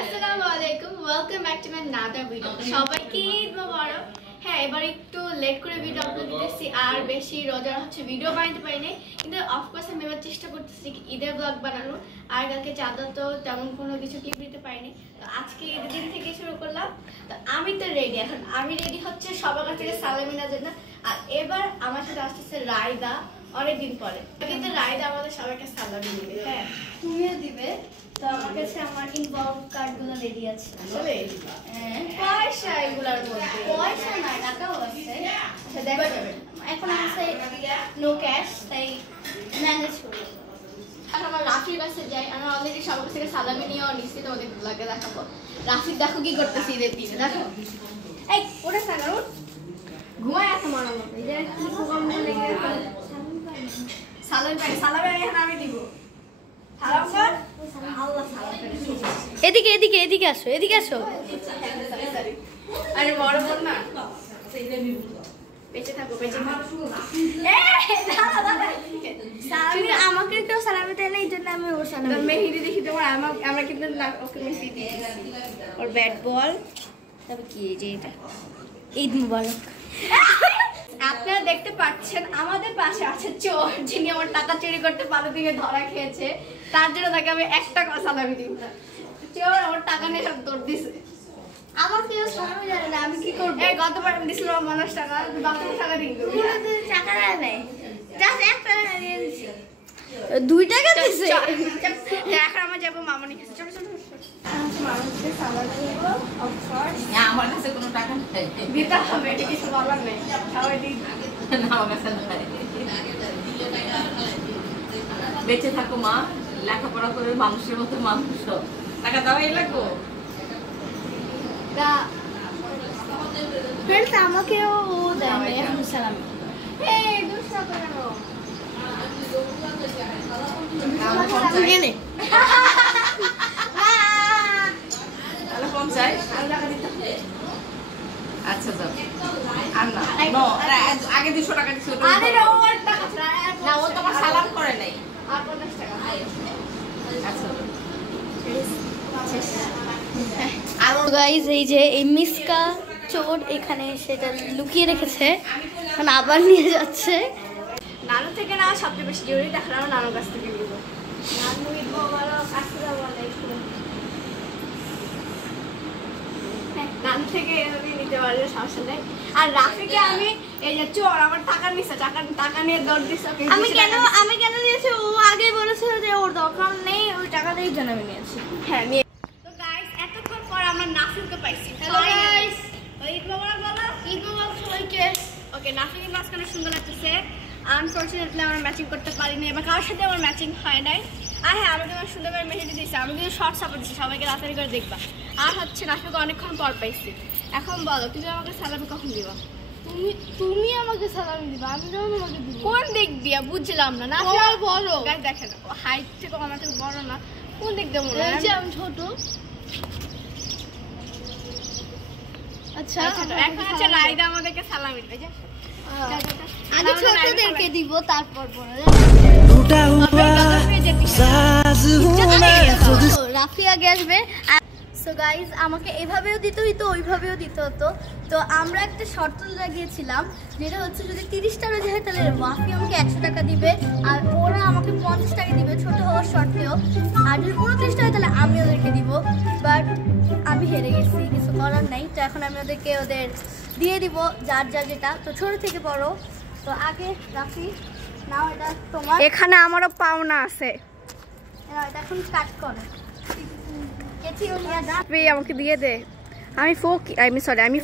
আসসালামু আলাইকুম, welcome back to my another video. সবাইকে ঈদ মোবারক। হ্যাঁ, এবার একটু লেট করে ভিডিও আপলোড দিতেছি, আর বেশি রোজা হচ্ছে ভিডিও বানাতে পারিনি, কিন্তু অফকোর্স আমি এবার চেষ্টা করতেছি ঈদের ব্লগ বানানোর। আর কালকে চাঁদা তো তেমন কোনো কিছু ক্লিপ দিতে পারিনি, তো আজকে ঈদের দিন থেকে শুরু করলাম। তো আমি তো রেডি, এখন আমি রেডি হচ্ছে সবার কাছ থেকে সালামিনার জন্য। আর এবার আমার সাথে আসতেছে রায়দা, অনেকদিন পরে। কিন্তু রায়দা আমাদের সবাইকে সালামি দিবে। হ্যাঁ, তুমিও দিবে। তো আমার কাছে আমার ইনভলভ কার্ডগুলো রেডি আছে। আসলে পয়সা এগুলার মধ্যে পয়সা না, টাকাও আছে। আচ্ছা, দেখা যাবে। এখন আছে নো ক্যাশ, তাই ম্যানেজ করি। আর আমার রাফির কাছে যাই, আমি অলরেডি সবার কাছ থেকে সালামি নিয়েও নিচ্ছি, তোমাদের ব্লগে দেখাবো। রাফি দেখো কি করতেছি ঈদের দিনে, দেখো। এই ওটা সাগার ঘুমায় আছে মনে মতো, এই যে কি প্রোগ্রাম লেগে সালামি এখন আমি দিব। সালাম কর। আল্লাহ সালাম করে। এদিকে এদিকে এদিকে আসো, এদিকে আসো। আরে বড় বোন না, বেঁচে থাকো, বেঁচে থাকো। আমি আমাকে কেউ সালামি দেয় না, এই জন্য আমি ওর সালামি দিই। মেহেদি দেখি তোমার, আমরা কিন্তু ওকে মেহেদি দিয়েছি। ওর ব্যাট বল, তবে কি এই যে এটা ঈদ মুবারক। আপনারা দেখতে পাচ্ছেন আমাদের পাশে আছে চোর, যিনি আমার টাকা চুরি করতে পালো থেকে ধরা খেয়েছে। তার জন্য তাকে আমি 1 টাকা সালামি দিব না। চোর আমার টাকা নিয়ে সব দৌড় দিছে। আমার কেউ সালামি জানে না, আমি কি করবো? এই গতবার আমি দিছিল 50 টাকা, বাকি টাকা দিয়ে দেবো। টাকা দেয় নাই, জাস্ট 1 টাকা দিয়ে দিছি। 2 টাকা দিছে। এখন আমার যাবো মামনি কাছে। চলো চলো আমার কাছে কোনো টাকা নেই, দিতে হবে, এটা কিছু বলার নেই, সবাই দিই। আমার কাছে নাই। বেঁচে থাকো মা, লেখাপড়া করে মানুষের মতো মানুষ হও। টাকা দাও, এই লাগবো। ফ্রেন্ডস আমাকেও দেয় না এখন সালামি। এই দুষ্ট করে নাও। তাহলে 50 আচ্ছা যাও। আর না নো, আগে 200 টাকা দিছো। আরে ওর টাকা ছাড়া না, ও তোমার সালাম করে নাই। আর 50 টাকা। আচ্ছা আর গাইস এই যে এই মিসকা চোর এখানে সেটা লুকিয়ে রেখেছে, এখন আবার নিয়ে যাচ্ছে। নানু থেকে না সবচেয়ে বেশি জরুরি, দেখলাম আমার নানুর কাছ থেকে নিব। নানু ঈদ মোবারক, আসসালামু আলাইকুম। নানু থেকে এভাবে নিতে পারলে সমস্যা নেই। আর রাফিকে আমি এই যে চোর আমার টাকা নিচ্ছে, টাকা নিয়ে দৌড় দিচ্ছে। আমি কেন দিয়েছি? ও আগে বলেছিল যে ওর দরকার নেই, ওই টাকা দিয়ে জন্য আমি নিয়েছি। হ্যাঁ নিয়ে। তো গাইস, এতক্ষণ পর আমরা নাফিলকে পাইছি। হ্যালো গাইস, ঈদ মোবারক বলো। ঈদ মোবারক সবাইকে। ওকে, নাফিলের মাঝখানে সুন্দর লাগতেছে। আনফরচুনেটলি আমরা ম্যাচিং করতে পারিনি, এবার কারোর সাথে আমার ম্যাচিং হয় নাই। আর হ্যাঁ, আমি তোমার সুন্দর করে মেহেদি দিয়েছি, আমি কিন্তু শর্ট সাপোর্ট দিচ্ছি, সবাইকে তাড়াতাড়ি করে দেখবা। আর হচ্ছে নাফিলকে অনেকক্ষণ পর পাইছি। এখন বলো, তুমি আমাকে সালামি কখন দিবা? তুমি আমাকে সালামি দিবা, আমি যেমন তোমাকে দিব। কোন দিক দিয়া বুঝলাম না। তোমার বড়। গাইস দেখেন, ও হাইট থেকে আমার থেকে বড় না, কোন দিক দিয়ে মনে হয়? এই যে আমি ছোট। আচ্ছা, এখন হচ্ছে রাইদা আমাদেরকে সালামি দিবে। আগে ছোটদেরকে দিব, তারপর বড়। রাফি আগে আসবে। সো গাইজ, আমাকে এভাবেও দিতে হতো, ওইভাবেও দিতে হতো। তো আমরা একটা শর্ত লাগিয়েছিলাম, যেটা হচ্ছে যদি 30 টাকা যায় তাহলে রাফি আমাকে 100 টাকা দিবে, আর ওরা আমাকে 50 টাকা দিবে ছোট হওয়ার শর্তেও। আর যদি 29 টাকা তাহলে আমি ওদেরকে দিব। বাট আমি হেরে গেছি, কিছু করার নাই। তো এখন আমি ওদের দিয়ে দিব যার যার যেটা। তো ছোট থেকে বড়। তো আগে রাফি নাও, এটা তোমার। এখানে আমারও পাওনা আছে, এটা এখন কাট করো। কেচিও নিয়ে দাও। আমাকে দিয়ে দে। আমি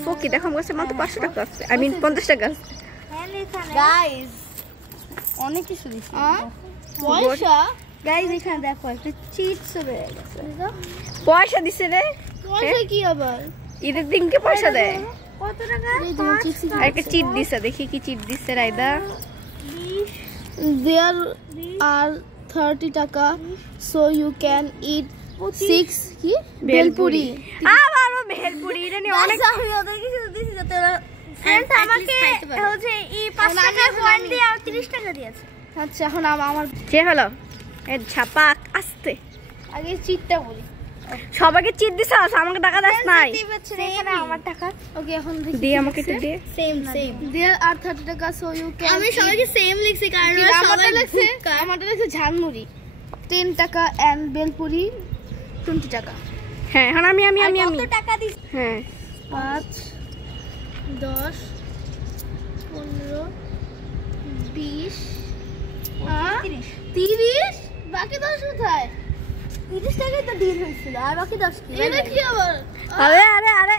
ফকি দেখো আমার কাছে মাত্র 500 টাকা আছে, 50 টাকা আছে। গাইস অনেক কিছু দিছি। পয়সা গাইস এখানে দেখো একটা চিপস রয়ে গেছে। পয়সা দিছে রে। পয়সা কি আবার? ঈদের দিনকে পয়সা দেয়। কত টাকা? একটা চিট দিছে, দেখি কি চিট দিছে রাইদা। There are 30 টাকা, so you can eat 6 কি বেলপুরি। আবারও বেলপুরি, এটা নিয়ে অনেক আমি ওদের কিছু দিছি যাতে ওরা ফ্রেন্ডস আমাকে হচ্ছে এই 5 টাকা কয়েন দিয়ে আর 30 টাকা দিয়েছে। আচ্ছা, এখন আমার কে হলো? এ ছাপা আসতে আগে চিটটা বলি। সবাইকে চিট দিছস, আমাকে টাকা দাস নাই। এখানে আমার টাকা। ওকে এখন দে আমাকে একটু দে। সেম দেয়ার আর 30 টাকা, সো ইউ ক্যান। আমি সবাইকে সেম লিখছি কারণ সবাই লিখছে। আমারটা লিখছে ঝালমুড়ি 10 টাকা এন্ড বেলপুরি 20 টাকা। হ্যাঁ এখন আমি কত টাকা দিস? হ্যাঁ 5 10 15 20 30 বাকি 10 কোথায়? 30 টাকাই তো ডিল হয়েছিল আর বাকি 10 কি? এটা কি আবার? আরে আরে আরে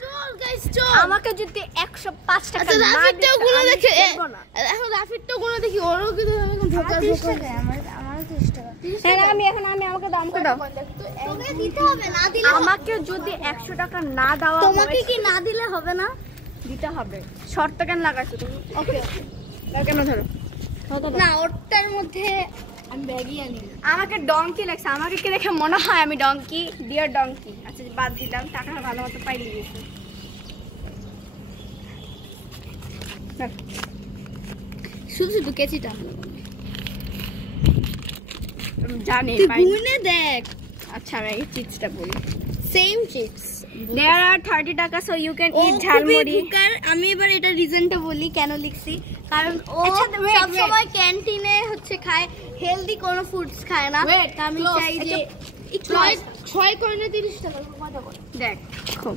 চল গাইস চল। আমাকে যদি 105 টাকা আচ্ছা না রাফিটটাও দিতে, গুলো আমি দেখে দেব না। এখন রাফিটটাও গুলো দেখি ওরও কিন্তু এরকম ধোকা ধোকা। আমার 30 টাকা। হ্যাঁ আমি এখন আমাকে দাও, আমাকে দাও। তোকে দিতে হবে, না দিলে আমাকে যদি 100 টাকা না দেওয়া তোমাকে কি না দিলে হবে না? দিতে হবে। শর্ত কেন লাগাইছো তুমি? ওকে কেন ধরো না ওটার মধ্যে আমি ব্যাগই আনি। আমাকে ডঙ্কি লাগছে, আমাকে কি দেখে মনে হয় আমি ডঙ্কি? Deer donkey. আচ্ছা বাদ দিলাম, টাকাটা ভালো মতো পাইলে গেছে। শুধু শুধু কেচিটা জানি তুই পাইনি। গুনে দেখ। আচ্ছা আমি এই চিপসটা বলি। Same chips. There are 30 টাকা, so you can O eat jhalmuri. আমি এবার এটা রিজনটা বলি কেন লিখছি, কারণ ও আচ্ছা, wait, সব সময় ক্যান্টিনে হচ্ছে খায়, হেলদি কোনো ফুডস খায় না। Wait, তা আমি close, চাই যে একটু ছয় করে না 30 টাকা কত করে? দেখ খুব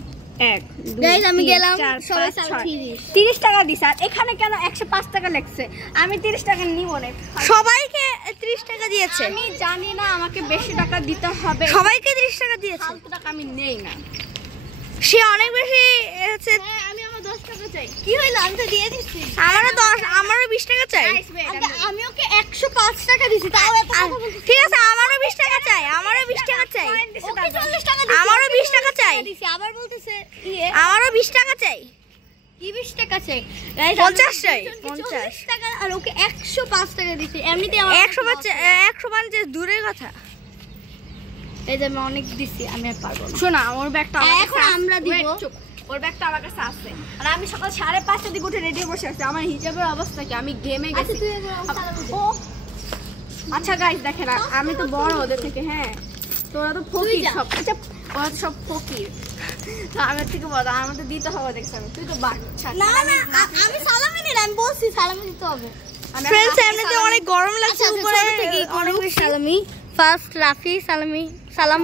1 2 Guys, আমি গেলাম, 4 সবাই 5 চাল 6 30 টাকা দিছ। আর এখানে কেন 105 টাকা লেখছে? আমি 30 টাকা নিব না। সবাইকে 30 টাকা দিয়েছে। আমি জানি না আমাকে বেশি টাকা দিতে হবে। সবাইকে 30 টাকা দিয়েছে। ফালতু টাকা আমি নেই না। সে অনেক বেশি হচ্ছে। হ্যাঁ আমি আমার 10 টাকা চাই। কি হইলো? আমি তো দিয়ে দিচ্ছি। আমারও 20 টাকা চাই। আমি ওকে 105 টাকা দিছি, তাও এত কথা বলছিস। ঠিক আছে আমারও 20 টাকা চাই, আমারও 20 টাকা চাই। ওকে 40 টাকা দিছি, আমারও 20 টাকা চাই। আবার বলতেছে আমারও 20 টাকা চাই। কি 20 টাকা চাই? 50 চাই। 50 টাকা আর ওকে 105 টাকা দিছি। এমনিতে আমার 105 দূরের কথা। এই যে আমি অনেক দিছি, আমি আর পারবো না। শোনা ওর ব্যাগটা এখন আমরা দিব। ওর ব্যাগটা আমার কাছে আছে। আর আমি সকাল 5:30 দিকে উঠে রেডি বসে আছি। আমার হিজাবের অবস্থা কি? আমি গেমে গেছি। আচ্ছা গাইস দেখেন, আমি তো বড় ওদের থেকে। হ্যাঁ তোরা তো ফকির সব। আচ্ছা ওরা তো সব ফকির, তো আমার থেকে বড়, আমার তো দিতে হবে। দেখছ আমি, তুই তো বাচ্চা। না না আমি সালামি নিলাম, আমি বলছি সালামি দিতে হবে। আমি ফ্রেন্ডস এমনিতে অনেক গরম লাগছে উপরে থেকে অনেক সালামি। ফার্স্ট রাফি সালামি সালাম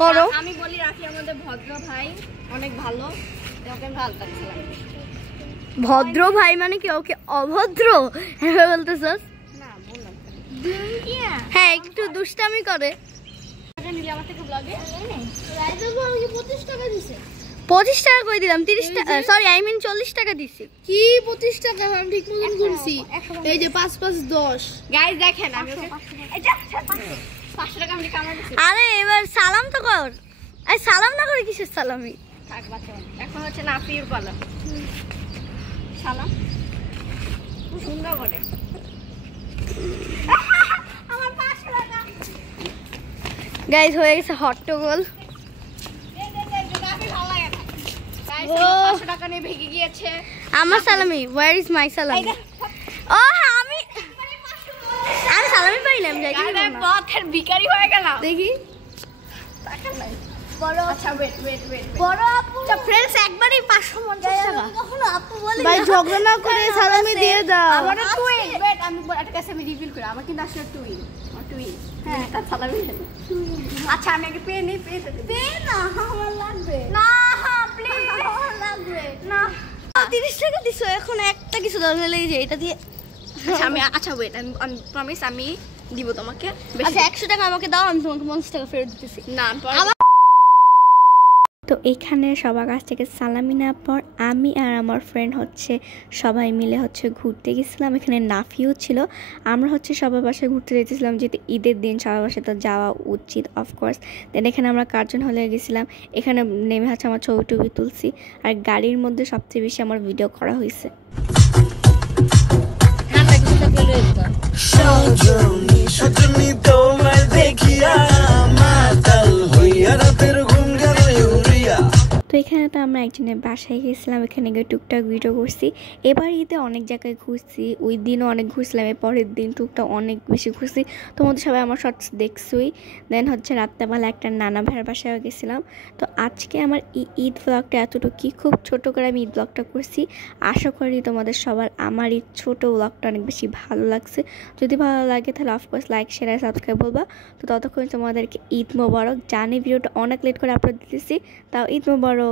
করো। আমি বলি রাফি আমাদের ভদ্র ভাই, অনেক ভালো, ওকে আমি ভালো লাগছিলাম। ভদ্র ভাই মানে কি ওকে অভদ্র এভাবে বলতেছস? না বললাম হ্যাঁ একটু দুষ্টামি করে। টাকা নিলে আমার থেকে ব্লগে 25 টাকা দিছে। 25 টাকা কই দিলাম? 30 টাকা, সরি আই মিন 40 টাকা দিছি। কি 25 টাকা? আমি ঠিক মতন করছি। এই যে 5 5 10। গাইস দেখেন আমি ওকে এটা 500 টাকা আমি কামাই দিছি। আরে এবার সালাম তো কর। আই সালাম না করে কিসের সালামি? থাক বাচ্চা, এখন হচ্ছে নাফির পালা। সালাম সুন্দর করে আমার 500 টাকা। গাইস হয়ে গেছে হট্টগোল। টাকা নিয়ে ভেঙে গিয়েছে আমার সালামি। ওয়্যার ইজ মাই সালামি? ও আমি সালামি পাইলাম। পথের ভিখারি হয়ে গেলাম। দেখি আচ্ছা ওয়েট বড় আপু। আচ্ছা ফ্রেন্ডস একবারই 550 টাকা। কখনো আপু বলে ভাই ঝগড়া না করে সালামি দিয়ে দাও। আমার টুইন। ওয়েট আমি একটা কাছে আমি রিভিল করি। আমার কিন্তু আসলে টুইন। হ্যাঁ তার সালামি দেবো। আচ্ছা আমি আগে পে নেই, পে না আমার লাগবে না প্লিজ আমার লাগবে না। 30 টাকা দিছো, এখন একটা কিছু দরকার লাগে যে এটা দিয়ে। আচ্ছা ওয়েট আমি প্রমিস আমি দিব তোমাকে। আচ্ছা 100 টাকা আমাকে দাও, আমি তোমাকে 50 টাকা ফেরত দিতেছি। না তো এখানে সবার কাছ থেকে সালামি নেওয়ার পর আমি আর আমার ফ্রেন্ড হচ্ছে সবাই মিলে হচ্ছে ঘুরতে গেছিলাম। এখানে নাফিও ছিল। আমরা হচ্ছে সবার বাসায় ঘুরতে যেতেছিলাম, যেহেতু ঈদের দিন সবার বাসায় তো যাওয়া উচিত অফকোর্স। দেন এখানে আমরা কার্জন হলে গেছিলাম। এখানে নেমে হচ্ছে আমার ছবি টবি তুলছি। আর গাড়ির মধ্যে সবচেয়ে বেশি আমার ভিডিও করা হয়েছে। সজনী তোমায় দেখিয়া মাতাল হইয়া রাতের ঘুম গেল ইউরিয়া। তো এখানে তো আমরা একজনের বাসায় গেছিলাম, এখানে গিয়ে টুকটাক ভিডিও করছি। এবার ঈদে অনেক জায়গায় ঘুরছি, ওই দিনও অনেক ঘুরছিলাম, এর পরের দিন টুকটাক অনেক বেশি ঘুরছি। তোমাদের সবাই আমার শর্টস দেখছই। দেন হচ্ছে রাত্রেবেলা একটা নানা ভাইয়ের বাসায় গেছিলাম। তো আজকে আমার ঈদ ব্লগটা এতটুকুই, খুব ছোট করে আমি ঈদ ব্লগটা করছি। আশা করি তোমাদের সবার আমার এই ছোটো ব্লগটা অনেক বেশি ভালো লাগছে। যদি ভালো লাগে তাহলে অফকোর্স লাইক শেয়ার আর সাবস্ক্রাইব বলবা। তো ততক্ষণ তোমাদেরকে ঈদ মোবারক। জানি ভিডিওটা অনেক লেট করে আপলোড দিতেছি, তাও ঈদ মোবারক।